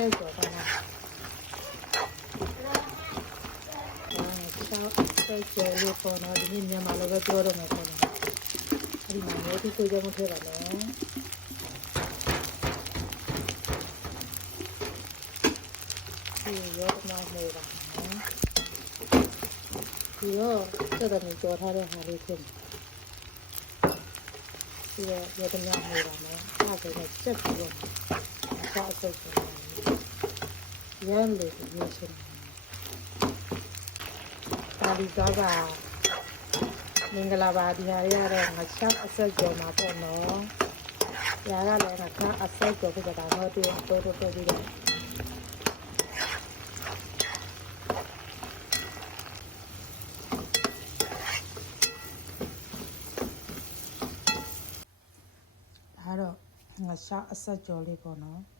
ဆက်ကြော်ပါလားဆက်ကြော်လို့ပေါ်တော့ဒီနေ့မြန်မာလိုပဲပြောတော့မယ်ပေါ့နော်အဲ့ဒီမှာမျိုးဒီကိုကြောင့်မထည့်ပါနဲ့ဒီရောမှမဟုတ်ပါဘူးဒီရောစက်တယ်ကြော်ထားတဲ့ဟာလေးဖြစ်ဒီရောတမရနေပါမယ်အဲ့ဒါကိုချက်ပြီးတော့ဆောက်ဆက်တယ်ရမ်းလို့ပြောချင်တယ်ဒီကားကမင်္ဂလာပါဒီဟာရတဲ့ငါချပ်အဆက်ကြော်မှာပေါ့နော်။ညာကလည်းငါခါအဆက်ကြော်ဖြစ်တာတော့တူတော့ပြီးတော့ဒါတော့ငါချပ်အဆက်ကြော်လေးပေါ့နော်။